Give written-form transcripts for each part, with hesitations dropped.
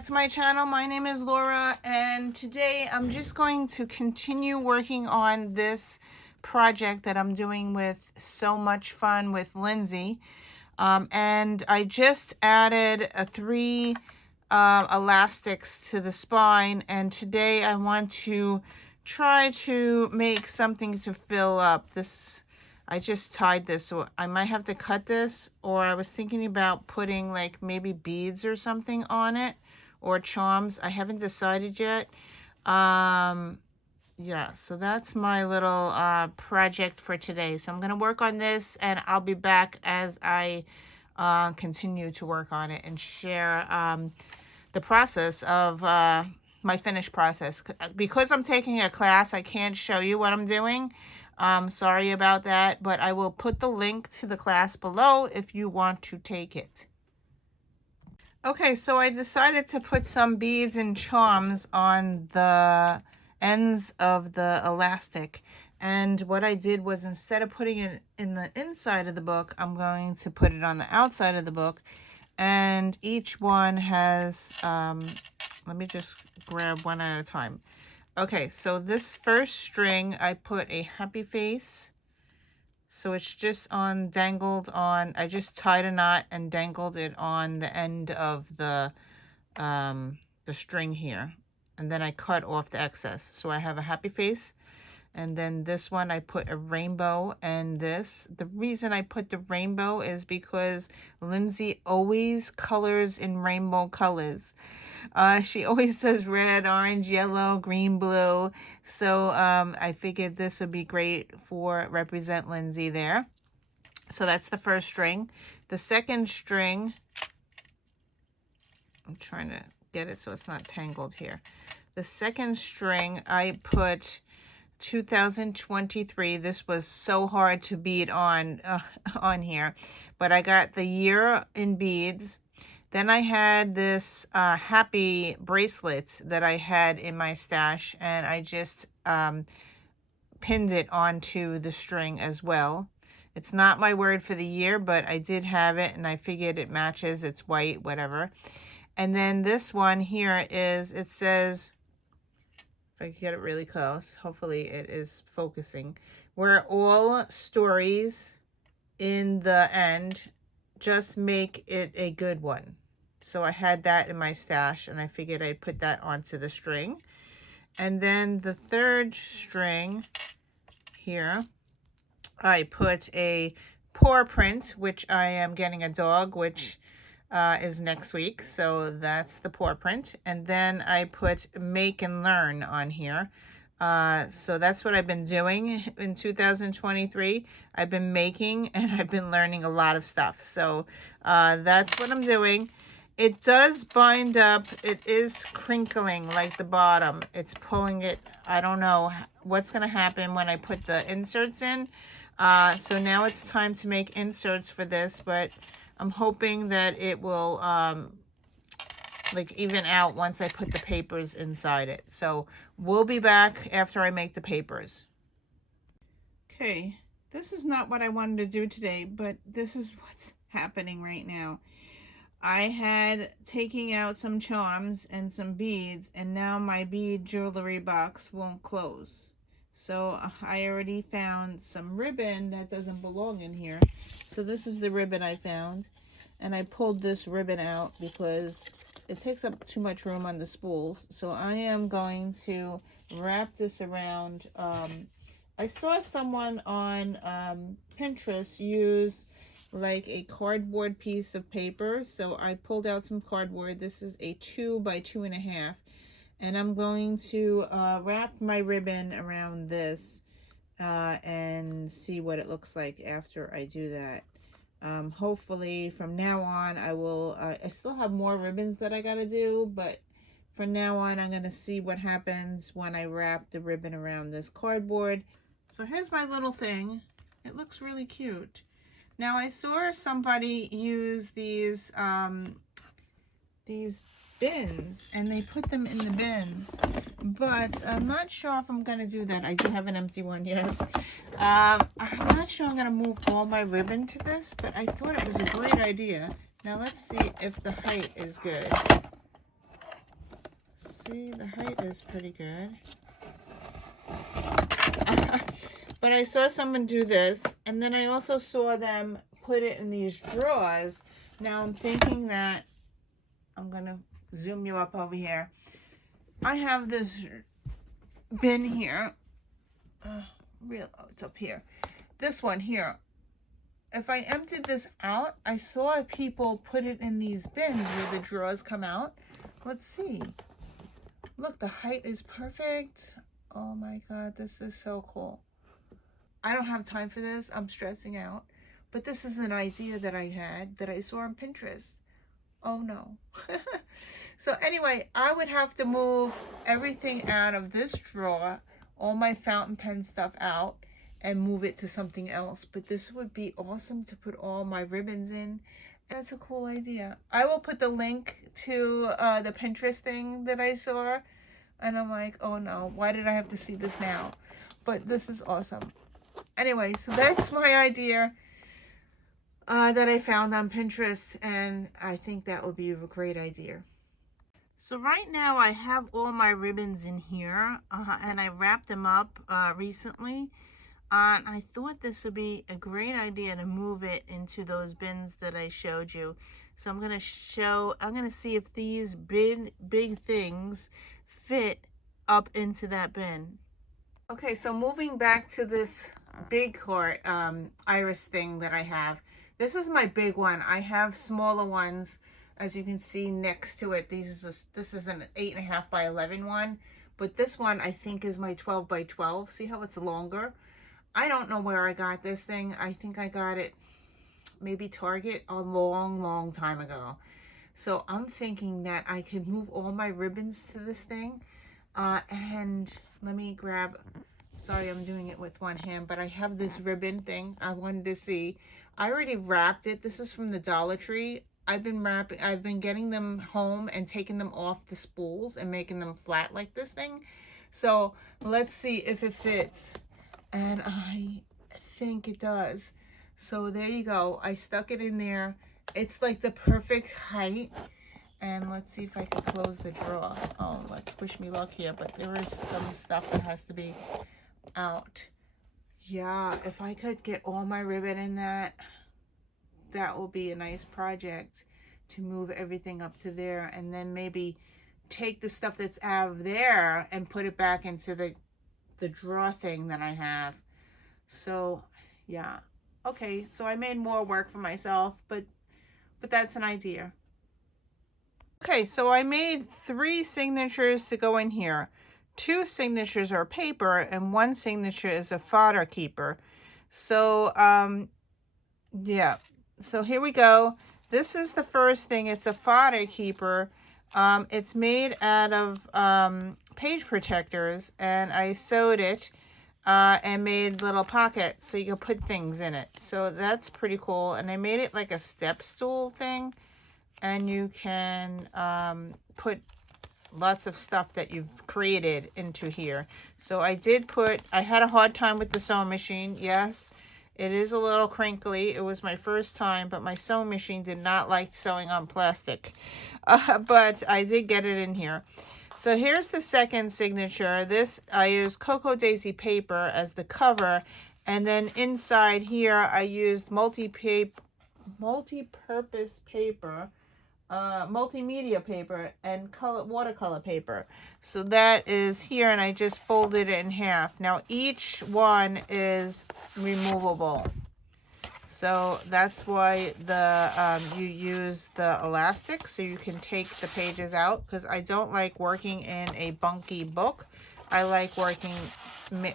back to my channel. My name is Laura, and today I'm just going to continue working on this project that I'm doing with So Much Fun with Lindsay. And I just added three elastics to the spine, and today I want to try to make something to fill up this. I just tied this, so I might have to cut this, or I was thinking about putting like maybe beads or something on it, or charms. I haven't decided yet. Yeah, so that's my little project for today. So I'm going to work on this, and I'll be back as I continue to work on it and share the process of my finished process. Because I'm taking a class, I can't show you what I'm doing. Sorry about that, but I will put the link to the class below if you want to take it. Okay, so I decided to put some beads and charms on the ends of the elastic. And what I did was, instead of putting it in the inside of the book, I'm going to put it on the outside of the book. And each one has, let me just grab one at a time. Okay, so this first string, I put a happy face. So it's just dangled on, I just tied a knot and dangled it on the end of the string here. And then I cut off the excess. So I have a happy face. And then this one, I put a rainbow, and this. The reason I put the rainbow is because Lindsay always colors in rainbow colors. She always does red, orange, yellow, green, blue. So I figured this would be great for represent Lindsay there. So that's the first string. The second string, I'm trying to get it so it's not tangled here. The second string, I put 2023. This was so hard to bead on here, but I got the year in beads. Then I had this happy bracelet that I had in my stash, and I just pinned it onto the string as well. It's not my word for the year, but I did have it, and I figured it matches. It's white, whatever. And then this one here is, it says, if I can get it really close, hopefully it is focusing, "We're all stories in the end, just make it a good one." So I had that in my stash, and I figured I'd put that onto the string. And then the third string here, I put a paw print, which I am getting a dog, which is next week. So that's the paw print. And then I put make and learn on here. So that's what I've been doing in 2023. I've been making, and I've been learning a lot of stuff. So that's what I'm doing. It does bind up. It is crinkling like the bottom. It's pulling it. I don't know what's going to happen when I put the inserts in. So now it's time to make inserts for this, but I'm hoping that it will like even out once I put the papers inside it. So we'll be back after I make the papers. Okay, this is not what I wanted to do today, but this is what's happening right now. I had taking out some charms and some beads, and now my bead jewelry box won't close. So I already found some ribbon that doesn't belong in here. So this is the ribbon I found, and I pulled this ribbon out because it takes up too much room on the spools. So I am going to wrap this around. I saw someone on Pinterest use like a cardboard piece of paper. So I pulled out some cardboard. This is a 2 by 2.5. And I'm going to wrap my ribbon around this and see what it looks like after I do that. Hopefully from now on I will, I still have more ribbons that I gotta do, but from now on I'm gonna see what happens when I wrap the ribbon around this cardboard. So here's my little thing. It looks really cute. Now I saw somebody use these bins, and they put them in the bins, but I'm not sure if I'm gonna do that. I do have an empty one, yes. I'm not sure I'm gonna move all my ribbon to this, but I thought it was a great idea. Now let's see if the height is good. See, the height is pretty good. But I saw someone do this, and then I also saw them put it in these drawers. Now I'm thinking that, I'm going to zoom you up over here. I have this bin here. Oh, it's up here. This one here. If I emptied this out, I saw people put it in these bins where the drawers come out. Let's see. Look, the height is perfect. Oh my God, this is so cool. I don't have time for this. I'm stressing out. But this is an idea that I had that I saw on Pinterest. Oh no. So anyway, I would have to move everything out of this drawer, all my fountain pen stuff out, and move it to something else. But this would be awesome to put all my ribbons in. That's a cool idea. I will put the link to the Pinterest thing that I saw. And I'm like, oh no, why did I have to see this now? But this is awesome. Anyway, so that's my idea that I found on Pinterest. And I think that would be a great idea. So right now I have all my ribbons in here. And I wrapped them up recently. And I thought this would be a great idea to move it into those bins that I showed you. So I'm going to see if these big things fit up into that bin. Okay, so moving back to this big heart iris thing that I have. This is my big one. I have smaller ones, as you can see next to it. This is an 8.5 by 11 one. But this one I think is my 12 by 12. See how it's longer? I don't know where I got this thing. I think I got it maybe Target a long time ago. So I'm thinking that I could move all my ribbons to this thing. And let me grab, sorry I'm doing it with one hand, but I have this ribbon thing I wanted to see. I already wrapped it. This is from the Dollar Tree. I've been getting them home and taking them off the spools and making them flat like this thing. So let's see if it fits. And I think it does. So there you go. I stuck it in there. It's like the perfect height. And let's see if I can close the drawer. Oh, let's wish me luck here. But there is some stuff that has to be out. Yeah, if I could get all my ribbon in that, that will be a nice project to move everything up to there. And then maybe take the stuff that's out of there and put it back into the drawer thing that I have. So yeah, okay, so I made more work for myself, but that's an idea. Okay, so I made 3 signatures to go in here. 2 signatures are paper and 1 signature is a fodder keeper. So yeah, so here we go. This is the first thing. It's a fodder keeper. It's made out of page protectors, and I sewed it and made little pockets so you can put things in it. So that's pretty cool. And I made it like a step stool thing, and you can put lots of stuff that you've created into here. So I had a hard time with the sewing machine. Yes, it is a little crinkly. It was my first time, but my sewing machine did not like sewing on plastic. But I did get it in here. So here's the second signature. This, I used Cocoa Daisy paper as the cover. And then inside here, I used multi-purpose paper, multimedia paper, and watercolor paper. So that is here, and I just folded it in half. Now each one is removable. So that's why you use the elastic, so you can take the pages out, because I don't like working in a bunky book. I like working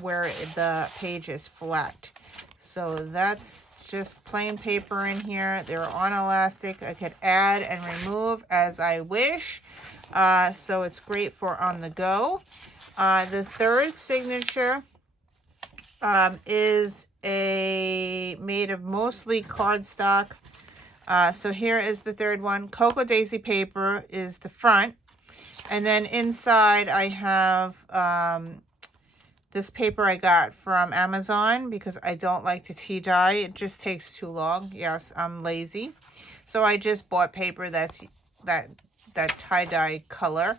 where the page is flat. So that's just plain paper in here. They're on elastic. I could add and remove as I wish. So it's great for on the go. The third signature is made of mostly cardstock. So here is the third one. Cocoa Daisy paper is the front. And then inside I have this paper I got from Amazon because I don't like to tea dye. It just takes too long. Yes, I'm lazy. So I just bought paper that's that tie-dye color.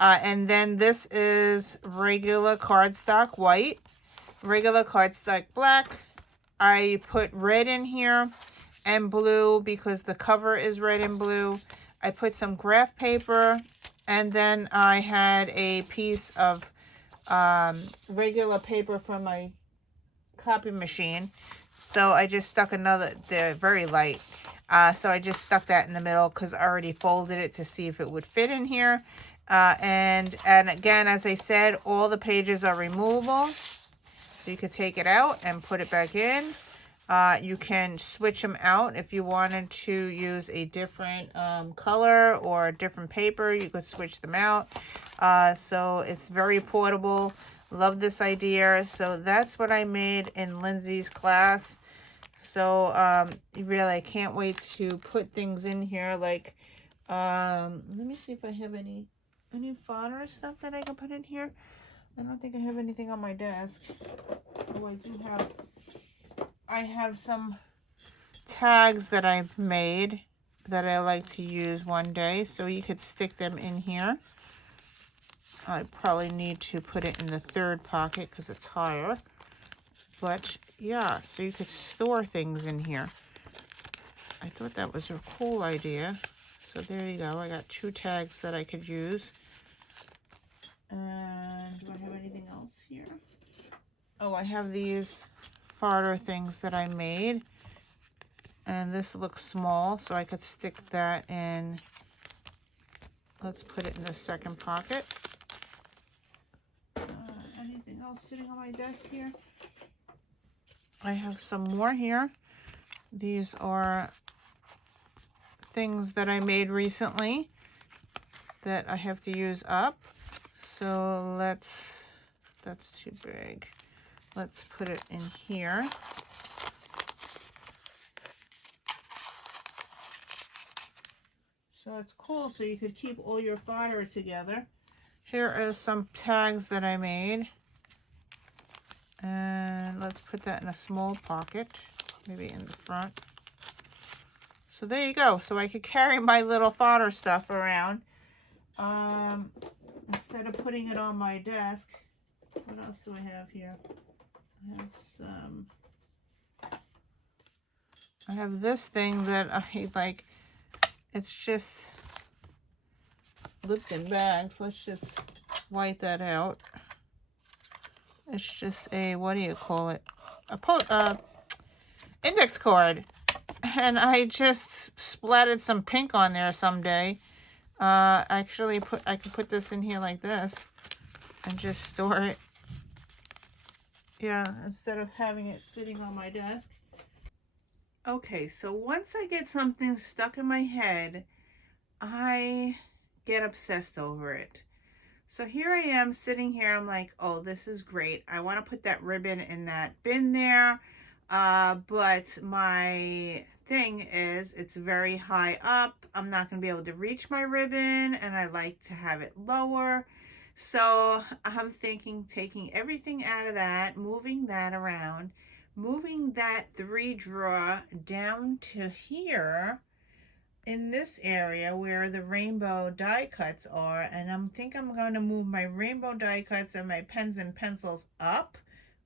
And then this is regular cardstock white, regular cardstock black. I put red in here and blue because the cover is red and blue. I put some graph paper, and then I had a piece of regular paper from my copy machine. So I just stuck another, they're very light. So I just stuck that in the middle because I already folded it to see if it would fit in here. And again, as I said, all the pages are removable. So you could take it out and put it back in. You can switch them out if you wanted to use a different color or a different paper. You could switch them out. So it's very portable. Love this idea. So that's what I made in Lindsay's class. So really, I can't wait to put things in here. Like, let me see if I have any fodder stuff that I can put in here. I don't think I have anything on my desk. Oh, I do have. I have some tags that I've made that I like to use one day, so you could stick them in here. I probably need to put it in the third pocket because it's higher. But yeah, so you could store things in here. I thought that was a cool idea. So there you go. I got 2 tags that I could use. And do I have anything else here? Oh, I have these fodder things that I made. And this looks small, so I could stick that in. Let's put it in the second pocket. Anything else sitting on my desk here? I have some more here. These are things that I made recently that I have to use up. So that's too big. Let's put it in here. So it's cool, so you could keep all your fodder together. Here are some tags that I made. And let's put that in a small pocket, maybe in the front. So there you go. So I could carry my little fodder stuff around. Instead of putting it on my desk. What else do I have here? I have this thing that I like. It's just Lipton bags. Let's just white that out. It's just a, what do you call it? A index card. And I just splattered some pink on there someday. Actually, I could put this in here like this and just store it. Yeah, instead of having it sitting on my desk. Okay, so once I get something stuck in my head, I get obsessed over it. So here I am sitting here. I'm like, oh, this is great. I want to put that ribbon in that bin there. But my thing is it's very high up. I'm not going to be able to reach my ribbon, and I like to have it lower. So I'm thinking taking everything out of that, moving that around, moving that 3 drawer down to here in this area where the rainbow die cuts are, and I'm going to move my rainbow die cuts and my pens and pencils up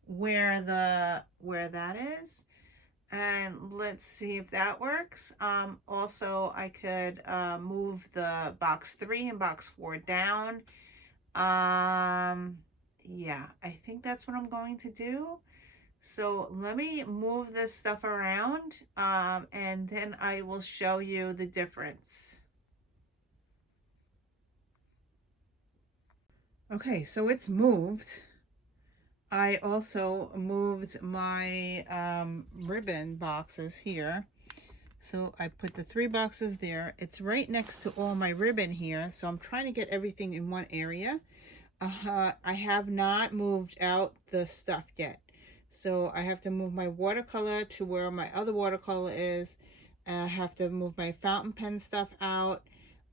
where that is, and let's see if that works. Also I could move the box 3 and box 4 down. Yeah, I think that's what I'm going to do. So let me move this stuff around, and then I will show you the difference. Okay, so it's moved. I also moved my ribbon boxes here. So I put the 3 boxes there. It's right next to all my ribbon here. So I'm trying to get everything in one area. I have not moved out the stuff yet. So I have to move my watercolor to where my other watercolor is. I have to move my fountain pen stuff out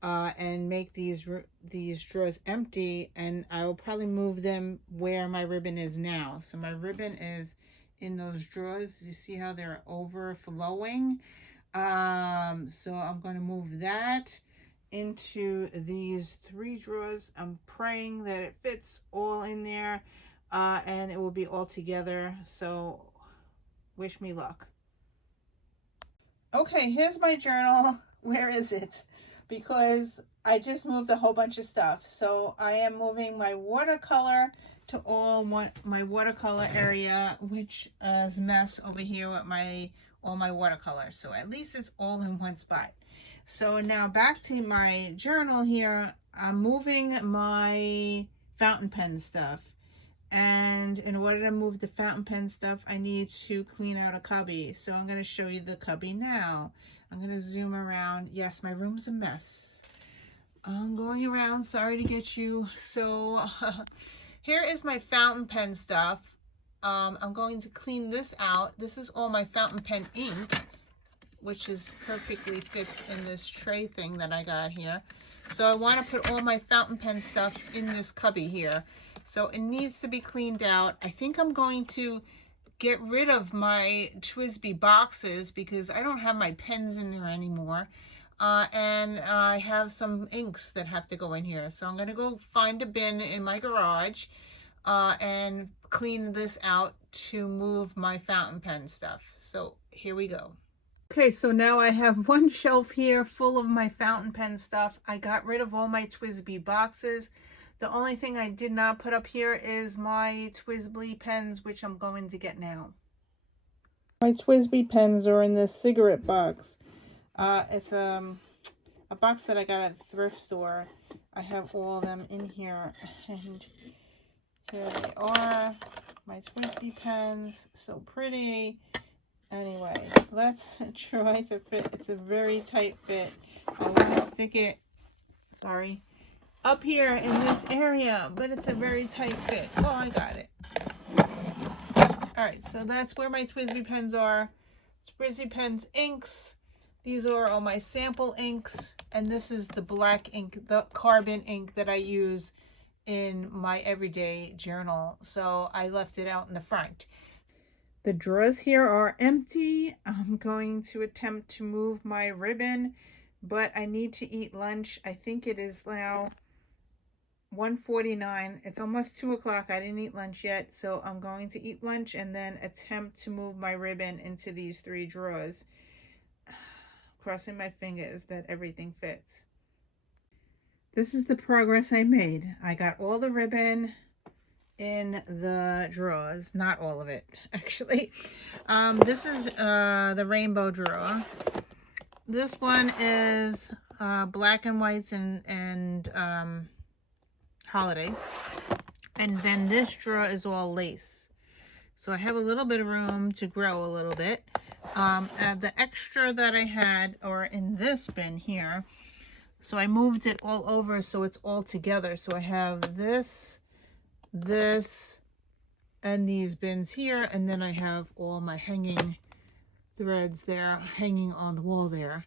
and make these drawers empty. And I will probably move them where my ribbon is now. So my ribbon is in those drawers. You see how they're overflowing? So I'm going to move that. into these 3 drawers. I'm praying that it fits all in there and it will be all together. So wish me luck. Okay, here's my journal. Where is it? Because I just moved a whole bunch of stuff. So I am moving my watercolor to all my watercolor area, which is a mess over here with all my watercolor. So at least it's all in one spot. So now back to my journal here. I'm moving my fountain pen stuff. And in order to move the fountain pen stuff, I need to clean out a cubby. So I'm going to show you the cubby now. I'm going to zoom around. Yes, my room's a mess. I'm going around. Sorry to get you. So here is my fountain pen stuff. I'm going to clean this out. This is all my fountain pen ink, which is perfectly fits in this tray thing that I got here. So I want to put all my fountain pen stuff in this cubby here. So it needs to be cleaned out. I think I'm going to get rid of my TWSBI boxes because I don't have my pens in there anymore. And I have some inks that have to go in here. So I'm going to go find a bin in my garage and clean this out to move my fountain pen stuff. So here we go. Okay, so now I have one shelf here full of my fountain pen stuff. I got rid of all my TWSBI boxes. The only thing I did not put up here is my TWSBI pens, which I'm going to get now. My TWSBI pens are in this cigarette box. It's a box that I got at the thrift store. I have all of them in here, and here they are. My TWSBI pens, so pretty. Anyway, let's try to fit. It's a very tight fit. I want to stick it, sorry, up here in this area, but it's a very tight fit. Oh, I got it. All right, so that's where my TWSBI pens are. TWSBI pens inks. These are all my sample inks, and this is the black ink, the carbon ink that I use in my everyday journal. So I left it out in the front. The drawers here are empty. I'm going to attempt to move my ribbon, but I need to eat lunch. I think it is now 1:49. It's almost 2 o'clock. I didn't eat lunch yet, so I'm going to eat lunch and then attempt to move my ribbon into these 3 drawers. Crossing my fingers that everything fits. This is the progress I made. I got all the ribbon in the drawers, not all of it actually. This is the rainbow drawer. This one is black and whites and holiday, and then this drawer is all lace. So I have a little bit of room to grow a little bit. The extra that I had are in this bin here, so I moved it all over so it's all together. So I have this, and these bins here, and then I have all my hanging threads there hanging on the wall there.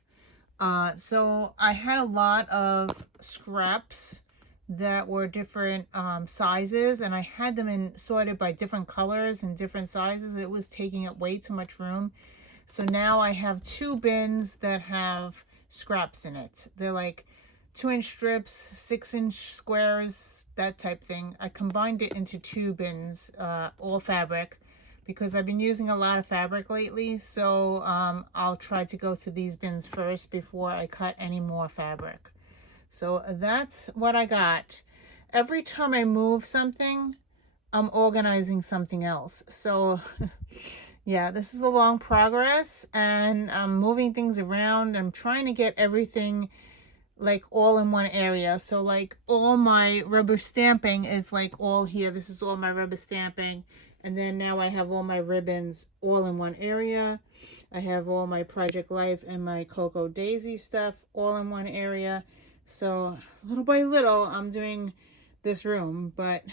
So I had a lot of scraps that were different sizes, and I had them sorted by different colors and different sizes. It was taking up way too much room. So now I have 2 bins that have scraps in it. They're like 2-inch strips, 6-inch squares, that type thing. I combined it into 2 bins, all fabric, because I've been using a lot of fabric lately. So I'll try to go to these bins first before I cut any more fabric. So that's what I got. Every time I move something, I'm organizing something else. So yeah, this is a long progress, and I'm moving things around. I'm trying to get everything like all in one area. So like all my rubber stamping is like all here. This is all my rubber stamping. And then now I have all my ribbons all in one area. I have all my Project Life and my Cocoa Daisy stuff all in one area. So little by little, I'm doing this room, but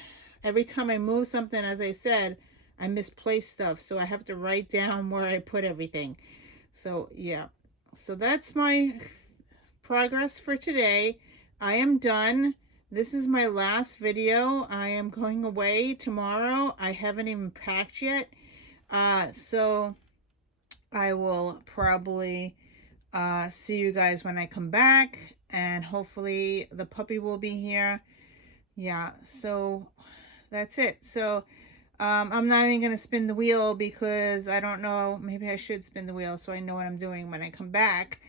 every time I move something, as I said, I misplace stuff. So I have to write down where I put everything. So yeah, so that's my progress for today. I am done. This is my last video. I am going away tomorrow. I haven't even packed yet. So I will probably see you guys when I come back. and hopefully the puppy will be here. Yeah, so that's it. So I'm not even going to spin the wheel because I don't know. Maybe I should spin the wheel so I know what I'm doing when I come back.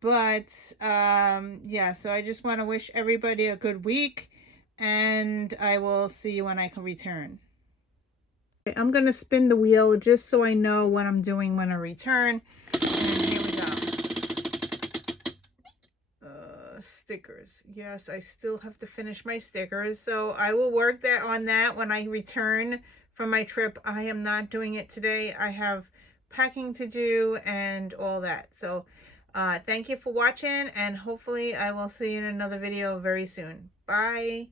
But yeah, so I just want to wish everybody a good week, and I will see you when I can return. I'm going to spin the wheel just so I know what I'm doing when I return. And here we go. Stickers. Yes, I still have to finish my stickers. So I will work on that when I return from my trip. I am not doing it today. I have packing to do and all that. So thank you for watching, and hopefully I will see you in another video very soon. Bye.